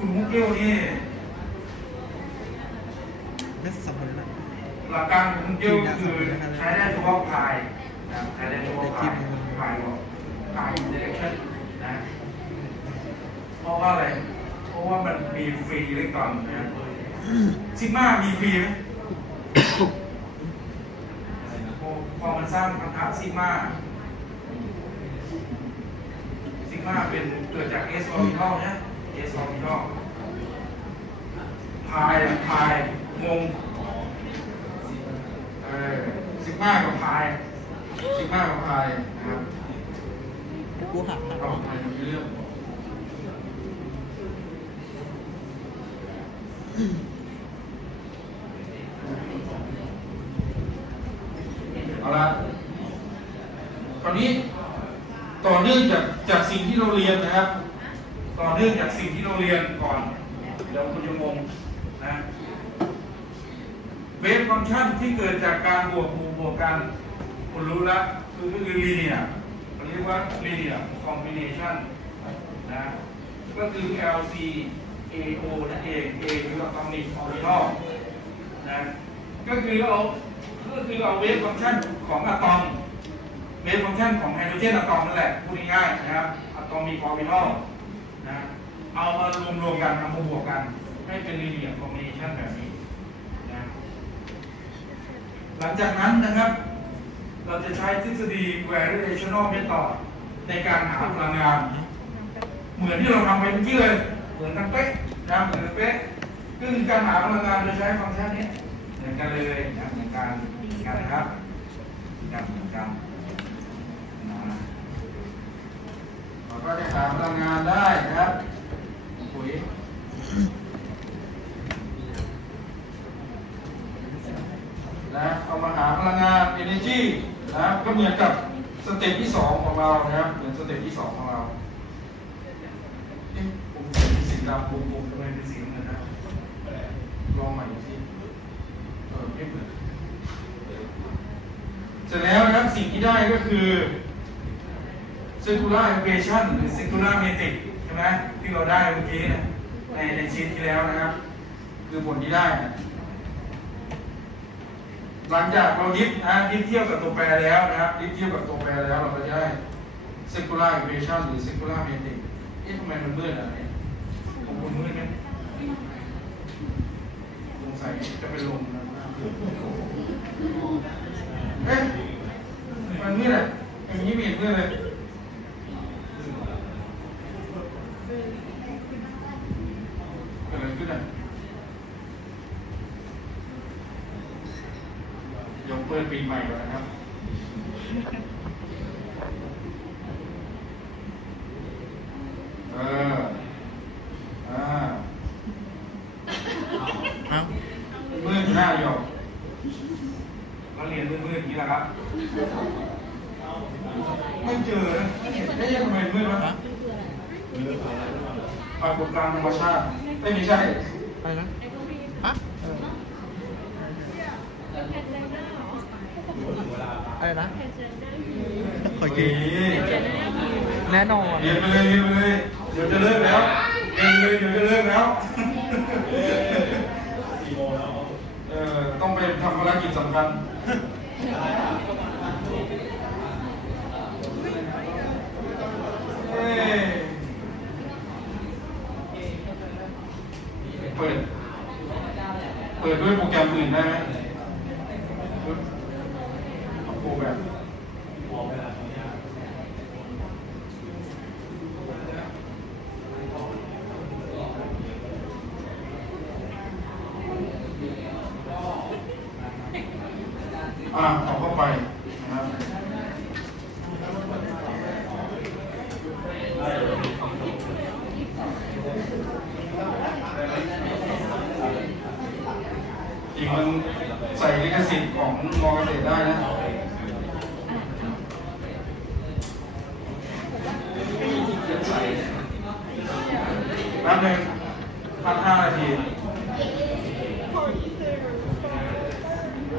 คุณมุกเกี้ยวนี่นักสมรรถหลักการของมุกเกี้ยวคือใช้ได้เฉพาะพายนะครับใช้ได้เฉพาะพายพายบอกพายอินเดเรคชั่นนะเพราะว่าอะไร เพราะว่ามันมีฟรีอิเล็กตรอนนะซิกมามีฟรีไหมพอพอมันสร้างพันธะซิกมาซิกมาเป็นเกิดจากเอสออร์บิทัลนะ เอสออร์บิทัลพายอะพายงงเออซิกมากับพายซิกมากับพายนะครับกูหักหักเอาพายมีเรื่องเอาละคราวนี้ต่อเนื่องจากจากสิ่งที่เราเรียนนะครับ ต่อเนื่องจากสิ่งที่เราเรียนก่อน เดี๋ยวคุณจะงงนะเวฟฟังก์ชันที่เกิดจากการบวกบวกบวกกันคุณรู้แล้วคือก็คือลีเนียเราเรียกว่าลีเนียคอมบิเนชันนะก็คือ LC AO นั่นเอง A คือ atomic orbital นะก็คือเราก็คือเอาเวฟฟังก์ชันของอะตอมเวฟฟังก์ชันของไฮโดรเจนอะตอมนั่นแหละพูดง่ายๆนะครับอะตอมิกออร์บิทัล นะเอามารวมรวมๆกันเอามาบวกกัน ให้เป็นลีเนียคอมบิเนชันแบบนี้นะหลังจากนั้นนะครับ เราจะใช้ทฤษฎี gravitational method ในการหาพลังงาน เหมือนที่เราทำไปเมื่อกี้เลย เหมือนกันเป๊ะนะเหมือนกันเป๊ะซึ่งการหาพลังงานโดยใช้ฟังก์ชันนี้เหมือนกันเลยนะเหมือนกันเหมือนกันครับเหมือนกันเหมือนกันนะเราก็จะหาพลังงานได้นะครับปุ๋ย นะเอามาหาพลังงาน energy นะก็เหมือนกับสเต็ปที่สองของเรานะครับเหมือนสเต็ปที่สองของเราเอ๊ะผมเห็นสีดำวงๆทำไมเป็นสีน้ำเงินนะลองใหม่ดูสิเออไม่เหมือนเสร็จแล้วนะครับสิ่งที่ได้ก็คือ circular equation หรือ circular metric ใช่ไหมที่เราได้เมื่อกี้นะในในชีทที่แล้วนะครับ คือผลที่ได้ หลังจากเราดิฟนะดิฟเทียบกับตัวแปรแล้วนะครับดิฟเทียบกับตัวแปรแล้วเราก็จะได้ circular equation หรือ circular metric เอ๊ะทำไมมันมืดอะไรของคุณมืดไหมสงสัยจะไปลงนะเอ๊ะมันมืดอะอย่างนี้ม่เห็นมืดเลยเกิดอะไรขึ้นอะ ยกเปิดปีใหม่ก่อนนะครับเอออ่าเอ้ามืดหน้าหยอกก็เรียนมืดๆอย่างนี้แหละครับ ไม่เจอนะไม่ใช่ทำไมมืดวะฮะปรากฏการณ์ธรรมชาติไม่ไม่ใช่อะไรนะฮะเอ ออะไรนะขอโอเคกินแน่นอนเรียนไปเลยเรียนไปเลยเดี๋ยวจะเลิกแล้วเรียนไปเลยเดี๋ยวจะเลิกแล้วเออต้องไปทำภารกิจสำคัญเอ้ยเปิด เปิดด้วยโปรแกรมอื่นได้ไหมเอาโปรแบบ อ่าเอาเข้าไปนะครับจริงมันใส่ลิขสิทธิ์ของมอเกษตรได้นะไม่มีที่เขียนใส่แป๊บนึงพักห้านาที